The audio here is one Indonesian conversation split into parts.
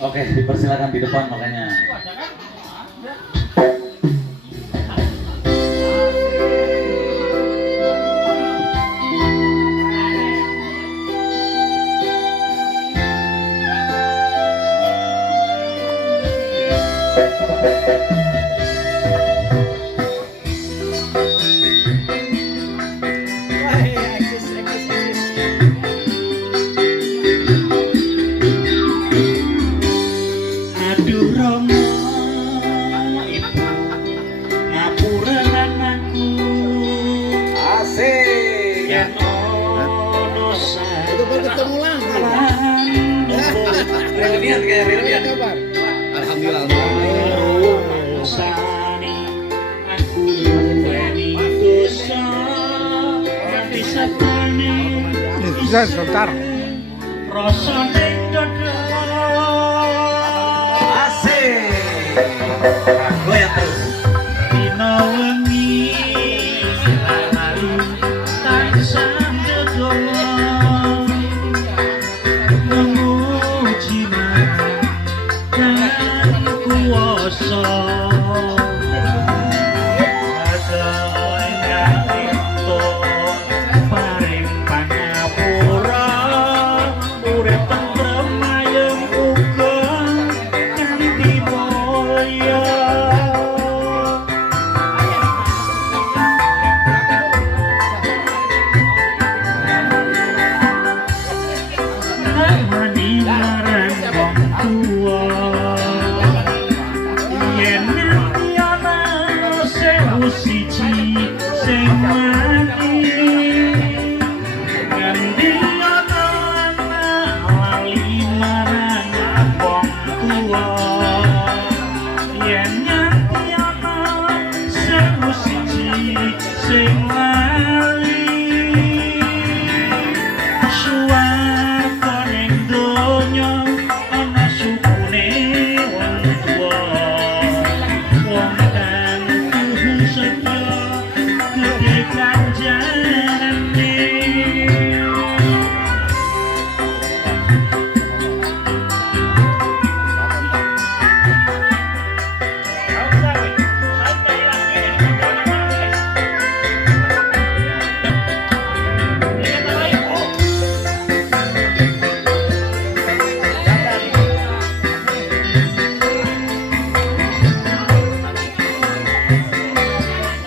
Oke, dipersilakan di depan makanya. Aduh Romo, ibu ngapuran aku. Asik. Yen ono Itu baru ketemu lagi. Reunian kayak reunian. Kabar? Alhamdulillah. Sani aku duweni dosa nganti sapane Bisa sebentar. rasane dada. Asik. Goyang terus. Dina wengi lali tansah ndedonga memuji dan kuwasa ada ingkang ento paring pangapura urip tentrem ayem uga nganti mulya. Ngamani marang wong tua yen nganti ana sewu siji sing mati nganti ana anak lali marang wong tua yen nganti ana sewu siji sing lali suwarga ning donya ana sukune wong tuwa wong kang tuhu setya gedhe kanjarane.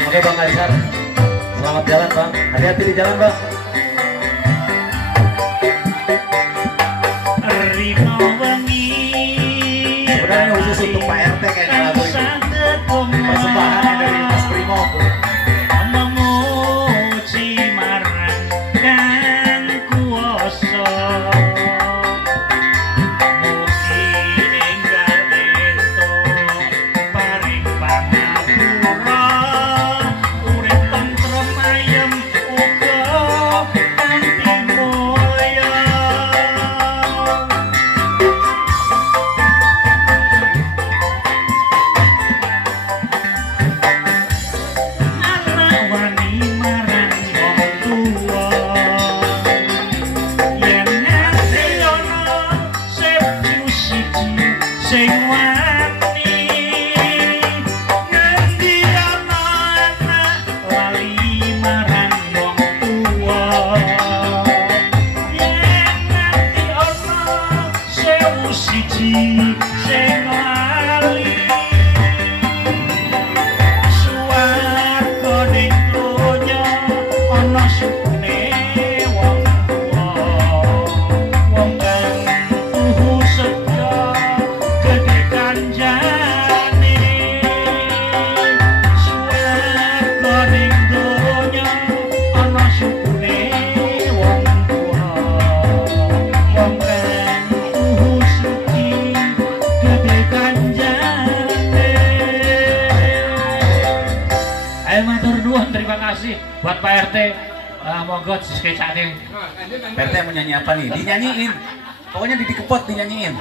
Oke Bang Kaisar, selamat jalan Bang. Hati-hati di jalan Bang. Rino wengi Sebenarnya khusus untuk Pak RT kayaknya lagu ini. Persembahan dari Mas Primo. memuji marang kang kuwasa mugi enggal ento paring pangapura urip tentrem ayem uga kanthi mulya. Anak wani marang wong tua yen nganti ana sewu siji sing wani nganti ana anak lali marang wong tua yen nganti ana sewu siji sing lali suwarga ning donya ana sukune wong tuwa wong kang tuhu setya gedhe kanjane. Suwarga ning donya ana sukune wong tuwa wong kang tuhu suci gedhe kanjane. Ayo matur nuwun, terima kasih buat Pak RT. Monggo sketsane. Pak RT mau nyanyi apa nih? Dinyanyiin. Pokoknya dikepot dinyanyiin.